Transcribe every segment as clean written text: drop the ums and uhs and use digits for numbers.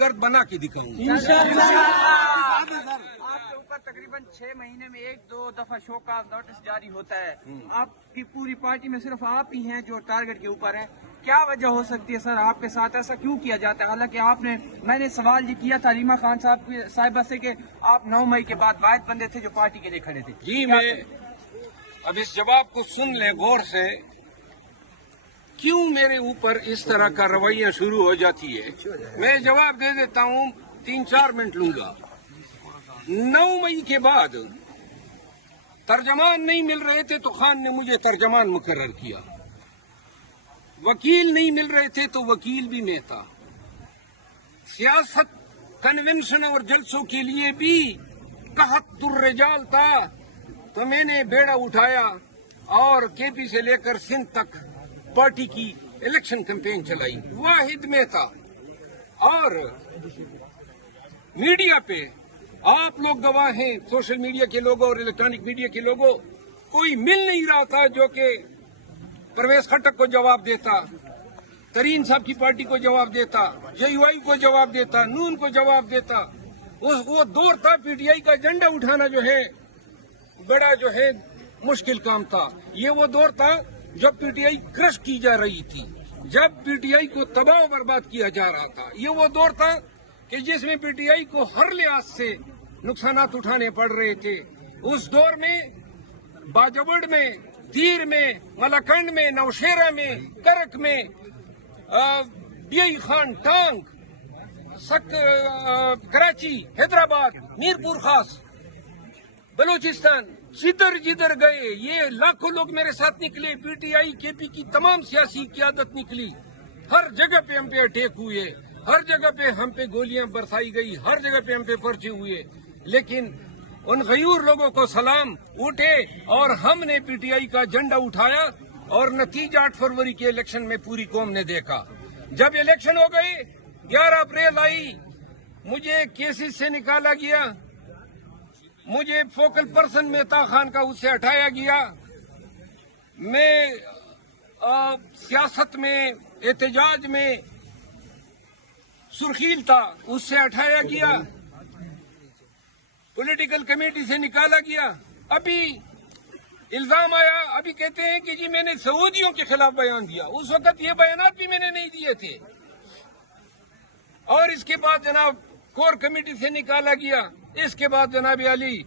गर्द बना के दिखाऊंगा। आपके ऊपर तकरीबन 6 महीने में 1-2 दफा शो का नोटिस जारी होता है। आपकी पूरी पार्टी में सिर्फ आप ही हैं जो टारगेट के ऊपर हैं। क्या वजह हो सकती है सर, आपके साथ ऐसा क्यों किया जाता है? हालांकि मैंने सवाल ये किया था रीमा खान साहिबा से कि आप 9 मई के बाद वाहिद बंदे थे जो पार्टी के लिए खड़े थे। जी, मैं अब इस जवाब को सुन लें गौर से। क्यों मेरे ऊपर इस तरह का रवैया शुरू हो जाती है? मैं जवाब दे देता हूँ, 3-4 मिनट लूंगा। 9 मई के बाद तर्जमान नहीं मिल रहे थे तो खान ने मुझे तर्जमान मुकर्रर किया। वकील नहीं मिल रहे थे तो वकील भी मैं था। सियासत कन्वेंशन और जलसों के लिए भी कहतुर्रिजाल था, तो मैंने बेड़ा उठाया और केपी से लेकर सिंध तक पार्टी की इलेक्शन कैंपेन चलाई। वाहिद में था। और मीडिया पे आप लोग गवाह हैं, सोशल मीडिया के लोगों और इलेक्ट्रॉनिक मीडिया के लोगों, कोई मिल नहीं रहा था जो कि परवेज खट्टक को जवाब देता, तरीन साहब की पार्टी को जवाब देता, JUI को जवाब देता, नून को जवाब देता। वो दौर था, पीटीआई का झंडा उठाना जो है बड़ा जो है मुश्किल काम था। ये वो दौर था जब पीटीआई क्रश की जा रही थी, जब पीटीआई को तबाह बर्बाद किया जा रहा था। ये वो दौर था कि जिसमें पीटीआई को हर लिहाज से नुकसानात उठाने पड़ रहे थे। उस दौर में बाजवड़ में, तीर में, मलाकंड में, नौशेरा में, करक में, DI खान, टांग, कराची, हैदराबाद, मीरपुर खास, बलूचिस्तान, जिधर गए ये लाखों लोग मेरे साथ निकले। पीटीआई केपी की तमाम सियासी क़यादत निकली। हर जगह पे हम पे अटैक हुए, हर जगह पे हम पे गोलियां बरसाई गई, हर जगह पे हम पे पर्चे हुए। लेकिन उन गयूर लोगों को सलाम उठे और हमने पीटीआई का झंडा उठाया और नतीजा 8 फरवरी के इलेक्शन में पूरी कौम ने देखा। जब इलेक्शन हो गए, 11 अप्रैल आई, मुझे केसेस से निकाला गया, मुझे फोकल पर्सन मेहता खान का उससे हटाया गया। मैं सियासत में, एहतजाज में सुर्खील था, उससे हटाया गया, पॉलिटिकल कमेटी से निकाला गया। अभी इल्जाम आया, अभी कहते हैं कि जी मैंने सऊदियों के खिलाफ बयान दिया। उस वक्त ये बयानात भी मैंने नहीं दिए थे। और इसके बाद जनाब कोर कमेटी से निकाला गया। इसके बाद जनाब अली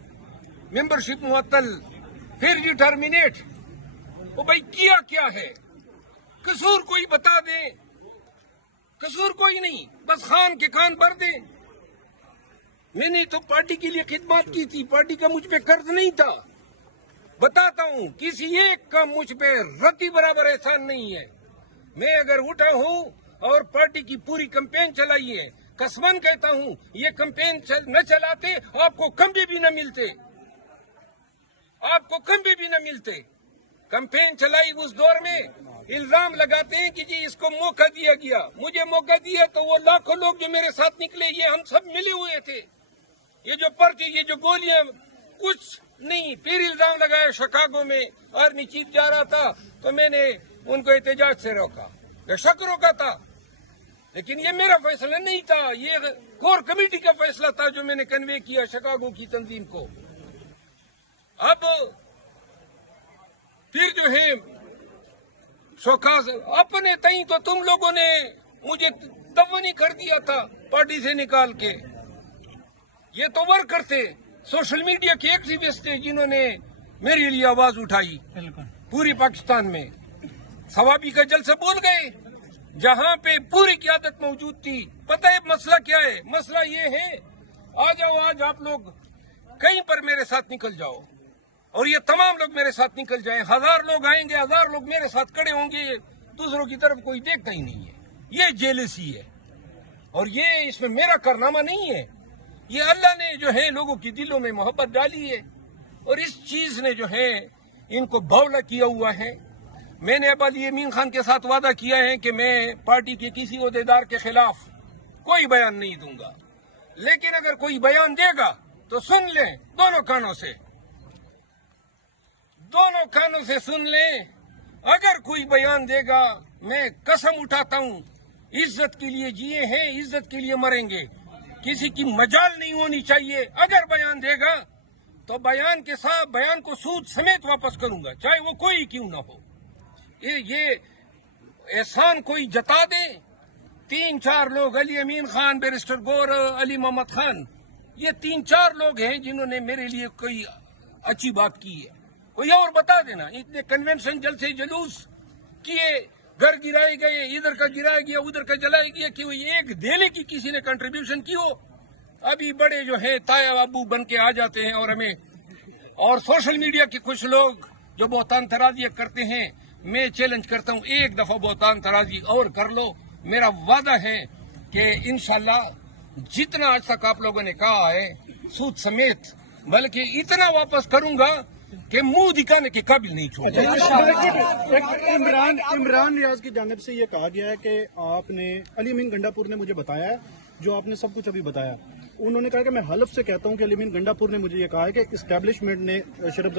मेंबरशिप मुअत्तल, फिर जी टर्मिनेट। वो भाई किया क्या है? कसूर कोई बता दे, कसूर कोई नहीं, बस खान के कान भर दे। मैंने तो पार्टी के लिए खिदमत की थी, पार्टी का मुझ पे कर्ज नहीं था। बताता हूँ, किसी एक का मुझ पे रत्ती बराबर एहसान नहीं है। मैं अगर उठा हूँ और पार्टी की पूरी कैंपेन चलाई है, कसमन कहता हूँ ये कैंपेन न चलाते आपको खंबे भी न मिलते, आपको खंबे भी न मिलते। कैंपेन चलाई उस दौर में, इल्जाम लगाते हैं कि जी इसको मौका दिया गया। मुझे मौका दिया तो वो लाखों लोग जो मेरे साथ निकले, ये हम सब मिले हुए थे। ये जो पर्चे, ये जो गोलियां, कुछ नहीं। फिर इल्जाम लगाया शिकागो में आर्मी चीफ जा रहा था तो मैंने उनको एहतजाज से रोका, बेशक रोका था, लेकिन ये मेरा फैसला नहीं था। ये कोर कमेटी का फैसला था जो मैंने कन्वे किया शिकागो की तंजीम को। अब फिर जो है शोकास अपने तई तो तुम लोगों ने मुझे दफनी कर दिया था पार्टी से निकाल के। ये तो वर्कर थे, सोशल मीडिया के एक्टिविस्ट थे जिन्होंने मेरे लिए आवाज उठाई पूरी पाकिस्तान में। सवाबी का जलसा बोल गए जहां पे पूरी क़यादत मौजूद थी। पता है मसला क्या है? मसला ये है, आ जाओ आज आप लोग कहीं पर मेरे साथ निकल जाओ और ये तमाम लोग मेरे साथ निकल जाएं। 1000 लोग आएंगे, 1000 लोग मेरे साथ खड़े होंगे, दूसरों की तरफ कोई देखता ही नहीं है। ये जेलसी है और ये इसमें मेरा कारनामा नहीं है। ये अल्लाह ने जो है लोगों की दिलों में मोहब्बत डाली है और इस चीज ने जो है इनको बावला किया हुआ है। मैंने अब अली यमीन खान के साथ वादा किया है कि मैं पार्टी के किसी ओहदेदार के खिलाफ कोई बयान नहीं दूंगा, लेकिन अगर कोई बयान देगा तो सुन लें, दोनों कानों से सुन लें। अगर कोई बयान देगा, मैं कसम उठाता हूं عزت کے لیے جیے ہیں، عزت کے لیے مریں گے. کسی کی مجال نہیں ہونی چاہیے. اگر بیان دے گا تو بیان کے ساتھ بیان کو سود سمیت واپس کروں گا، چاہے وہ کوئی کیوں نہ ہو. یہ احسان کوئی جتا دے. 3-4 لوگ، علی امین خان، بیرسٹر گور، علی محمد خان، یہ 3-4 لوگ ہیں جنہوں نے میرے لیے کوئی اچھی بات کی ہے. کوئی اور بتا دینا. اتنے کنونشن جلسے جلوس کیے، گھر گرائے گئے، ادھر کا گرایا گیا، ادھر کا جلایا گیا، کہ وہ ایک دہلی کی کسی نے کنٹریبیوشن کی ہو. ابھی بڑے جو ہیں تایا ابو بن کے آ جاتے ہیں، اور سوشل میڈیا کے کچھ لوگ جو بہتان ترازی کرتے ہیں. میں چیلنج کرتا ہوں، ایک دفعہ بہتان ترازی اور کر لو. میرا وعدہ ہے کہ انشاءاللہ جتنا آج تک آپ لوگوں نے کہا ہے سود سمیت، بلکہ اتنا واپس کروں گا کہ منہ دکھانے کے قابل نہیں چھوڑوں. عمران ریاض کی جانب سے یہ کہا گیا ہے کہ آپ نے، علی امین گنڈا پور نے مجھے بتایا ہے، جو آپ نے سب کچھ ابھی بتایا، انہوں نے کہا کہ میں حلف سے کہتا ہوں کہ علی امین گنڈا پور نے مجھے یہ کہا ہے کہ اسٹیبلشمنٹ نے شرف